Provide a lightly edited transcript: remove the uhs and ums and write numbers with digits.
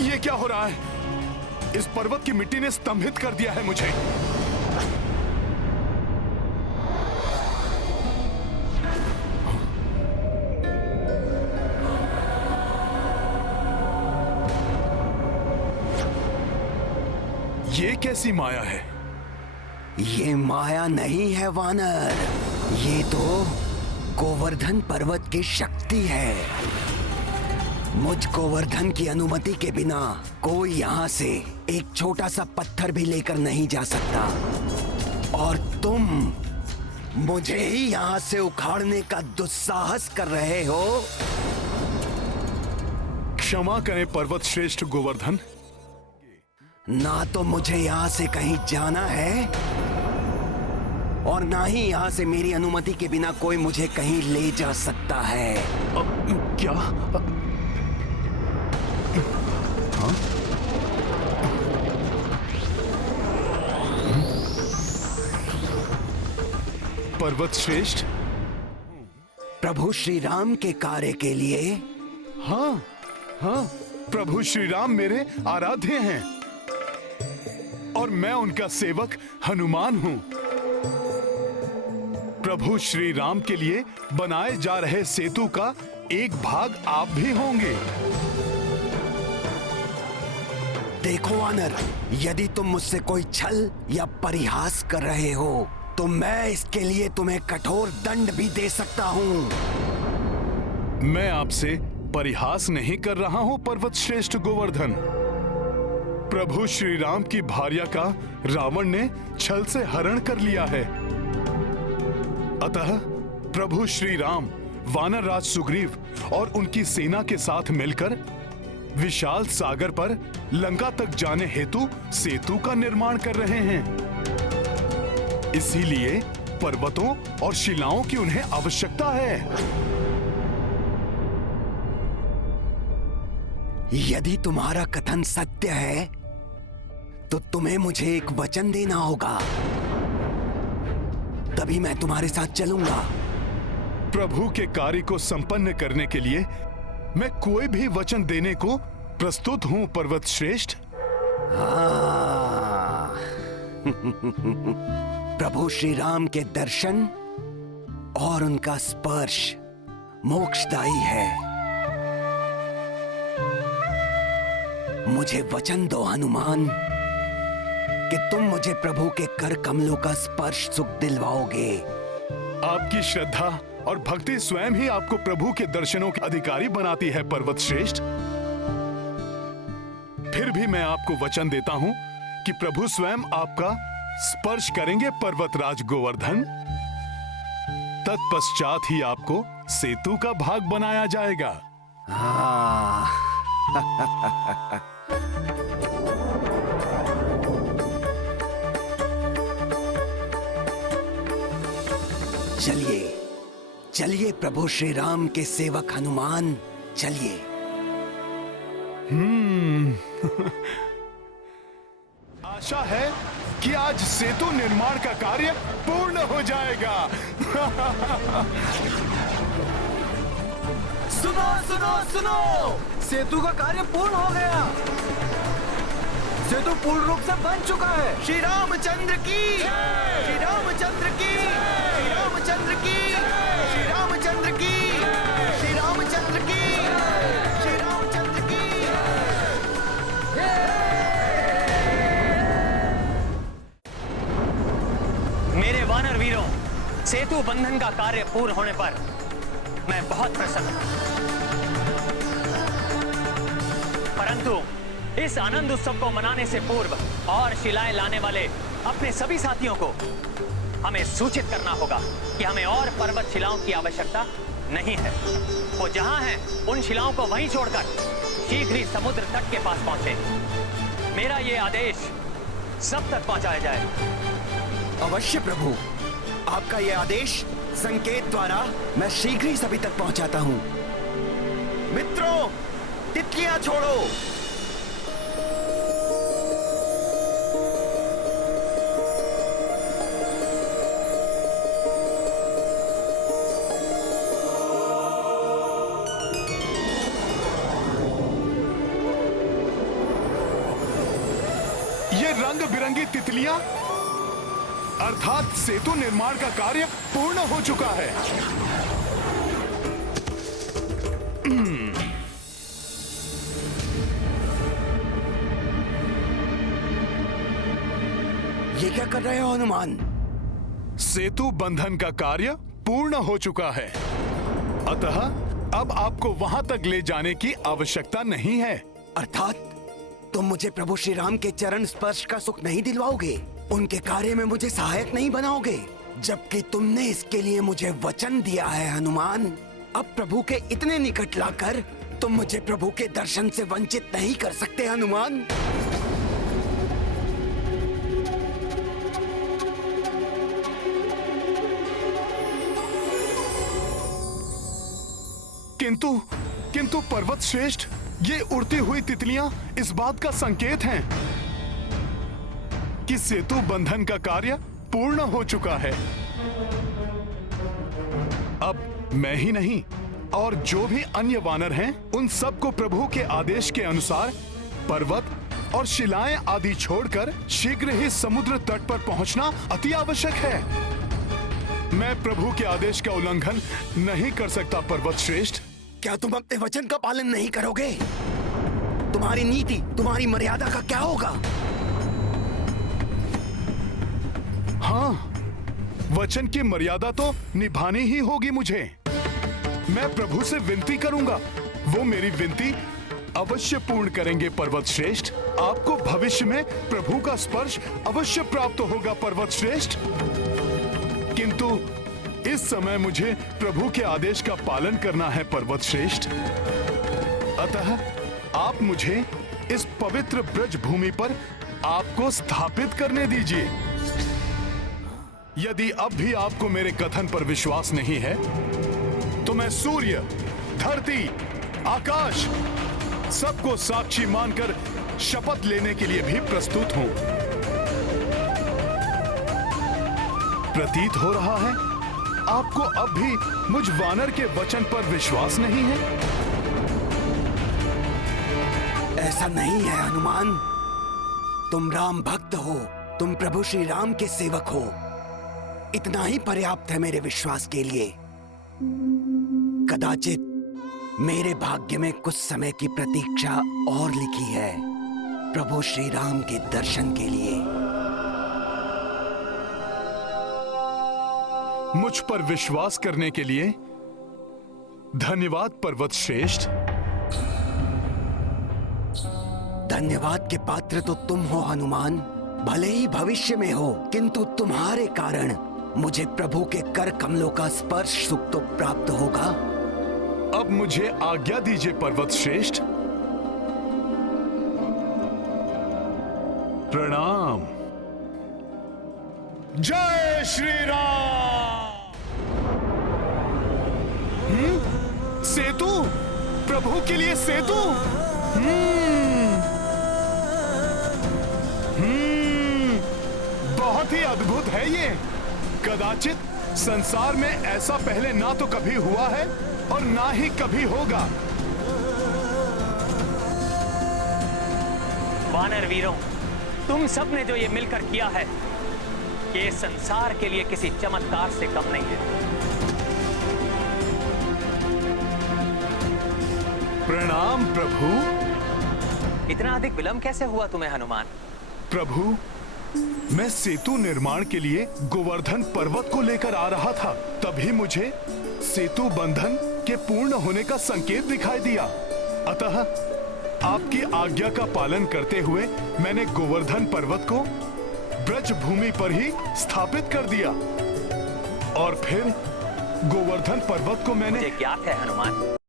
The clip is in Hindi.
ये क्या हो रहा है? इस पर्वत की मिट्टी ने स्तंभित कर दिया है मुझे। ये कैसी माया है? ये माया नहीं है वानर, ये तो गोवर्धन पर्वत की शक्ति है। मुझ गोवर्धन की अनुमति के बिना कोई यहाँ से एक छोटा सा पत्थर भी लेकर नहीं जा सकता, और तुम मुझे ही यहाँ से उखाड़ने का दुस्साहस कर रहे हो। क्षमा करें पर्वत श्रेष्ठ गोवर्धन। ना तो मुझे यहाँ से कहीं जाना है और ना ही यहाँ से मेरी अनुमति के बिना कोई मुझे कहीं ले जा सकता है। क्या? हाँ? पर्वत श्रेष्ठ, प्रभु श्री राम के कार्य के लिए। हाँ हाँ, प्रभु श्री राम मेरे आराध्य हैं और मैं उनका सेवक हनुमान हूं। प्रभु श्री राम के लिए बनाए जा रहे सेतु का एक भाग आप भी होंगे। देखो वानर, यदि तुम मुझसे कोई छल या परिहास कर रहे हो तो मैं इसके लिए तुम्हें कठोर दंड भी दे सकता हूँ। मैं आपसे परिहास नहीं कर रहा हूं पर्वत श्रेष्ठ गोवर्धन। प्रभु श्री राम की भार्या का रावण ने छल से हरण कर लिया है। अतः प्रभु श्री राम वानर राज सुग्रीव और उनकी सेना के साथ मिलकर विशाल सागर पर लंका तक जाने हेतु सेतु का निर्माण कर रहे हैं। इसीलिए पर्वतों और शिलाओं की उन्हें आवश्यकता है। यदि तुम्हारा कथन सत्य है तो तुम्हें मुझे एक वचन देना होगा, तभी मैं तुम्हारे साथ चलूंगा। प्रभु के कार्य को संपन्न करने के लिए मैं कोई भी वचन देने को प्रस्तुत हूं पर्वत श्रेष्ठ। प्रभु श्री राम के दर्शन और उनका स्पर्श मोक्षदायी है। मुझे वचन दो हनुमान कि तुम मुझे प्रभु के कर कमलों का स्पर्श सुख दिलवाओगे। आपकी श्रद्धा और भक्ति स्वयं ही आपको प्रभु के दर्शनों के अधिकारी बनाती है पर्वत श्रेष्ठ। फिर भी मैं आपको वचन देता हूं कि प्रभु स्वयं आपका स्पर्श करेंगे पर्वतराज गोवर्धन। तत्पश्चात ही आपको सेतु का भाग बनाया जाएगा। चलिए चलिए प्रभु श्री राम के सेवक हनुमान, चलिए। आशा है कि आज सेतु निर्माण का कार्य पूर्ण हो जाएगा। सुनो सुनो सुनो, सेतु का कार्य पूर्ण हो गया। सेतु पूर्ण रूप से बन चुका है। श्री रामचंद्र की, श्री रामचंद्र की, श्री रामचंद्र की, श्री रामचंद्र की, श्री रामचंद्र की, श्री रामचंद्र की। मेरे वानर वीरों, सेतु बंधन का कार्य पूर्ण होने पर मैं बहुत प्रसन्न हूं। परंतु इस आनंद उत्सव को मनाने से पूर्व और शिलाएं लाने वाले अपने सभी साथियों को हमें सूचित करना होगा कि हमें और पर्वत शिलाओं की आवश्यकता नहीं है। वो जहां हैं उन शिलाओं को वहीं छोड़कर शीघ्र ही समुद्र तट के पास पहुंचे। मेरा ये आदेश सब तक पहुंचाया जाए। अवश्य प्रभु, आपका यह आदेश संकेत द्वारा मैं शीघ्र ही सभी तक पहुंचाता हूं। मित्रों, तितलियां छोड़ो। बिरंगी तितलियां, अर्थात सेतु निर्माण का कार्य पूर्ण हो चुका है। ये क्या कर रहे हो हनुमान? सेतु बंधन का कार्य पूर्ण हो चुका है, अतः अब आपको वहां तक ले जाने की आवश्यकता नहीं है। अर्थात तुम मुझे प्रभु श्री राम के चरण स्पर्श का सुख नहीं दिलवाओगे, उनके कार्य में मुझे सहायक नहीं बनाओगे, जबकि तुमने इसके लिए मुझे वचन दिया है हनुमान। अब प्रभु के इतने निकट लाकर तुम मुझे प्रभु के दर्शन से वंचित नहीं कर सकते हनुमान। किंतु पर्वत श्रेष्ठ, ये उड़ती हुई तितलियां इस बात का संकेत हैं कि सेतु बंधन का कार्य पूर्ण हो चुका है। अब मैं ही नहीं और जो भी अन्य वानर हैं, उन सबको प्रभु के आदेश के अनुसार पर्वत और शिलाएं आदि छोड़कर शीघ्र ही समुद्र तट पर पहुंचना अति आवश्यक है। मैं प्रभु के आदेश का उल्लंघन नहीं कर सकता पर्वत श्रेष्ठ। क्या तुम अपने वचन का पालन नहीं करोगे? तुम्हारी नीति, तुम्हारी मर्यादा का क्या होगा? हाँ, वचन की मर्यादा तो निभानी ही होगी मुझे। मैं प्रभु से विनती करूंगा, वो मेरी विनती अवश्य पूर्ण करेंगे पर्वत श्रेष्ठ। आपको भविष्य में प्रभु का स्पर्श अवश्य प्राप्त होगा पर्वत श्रेष्ठ। किंतु इस समय मुझे प्रभु के आदेश का पालन करना है पर्वत श्रेष्ठ। अतः आप मुझे इस पवित्र ब्रज भूमि पर आपको स्थापित करने दीजिए। यदि अब भी आपको मेरे कथन पर विश्वास नहीं है, तो मैं सूर्य, धरती, आकाश सबको साक्षी मानकर शपथ लेने के लिए भी प्रस्तुत हूं। प्रतीत हो रहा है आपको अब भी मुझ वानर के वचन पर विश्वास नहीं है। ऐसा नहीं है हनुमान, तुम राम भक्त हो, तुम प्रभु श्री राम के सेवक हो, इतना ही पर्याप्त है मेरे विश्वास के लिए। कदाचित मेरे भाग्य में कुछ समय की प्रतीक्षा और लिखी है प्रभु श्री राम के दर्शन के लिए। मुझ पर विश्वास करने के लिए धन्यवाद पर्वत श्रेष्ठ। धन्यवाद के पात्र तो तुम हो हनुमान, भले ही भविष्य में हो, किंतु तुम्हारे कारण मुझे प्रभु के कर कमलों का स्पर्श सुख तो प्राप्त होगा। अब मुझे आज्ञा दीजिए पर्वत श्रेष्ठ। प्रणाम। जय श्री राम। सेतु, प्रभु के लिए सेतु। बहुत ही अद्भुत है ये। कदाचित संसार में ऐसा पहले ना तो कभी हुआ है और ना ही कभी होगा। वानर वीरों, तुम सब ने जो ये मिलकर किया है, ये संसार के लिए किसी चमत्कार से कम नहीं है। प्रणाम प्रभु। इतना अधिक विलंब कैसे हुआ तुम्हें हनुमान? प्रभु, मैं सेतु निर्माण के लिए गोवर्धन पर्वत को लेकर आ रहा था, तभी मुझे सेतु बंधन के पूर्ण होने का संकेत दिखाई दिया। अतः आपकी आज्ञा का पालन करते हुए मैंने गोवर्धन पर्वत को ब्रज भूमि पर ही स्थापित कर दिया और फिर गोवर्धन पर्वत को मैंने मुझे ज्ञात है हनुमान,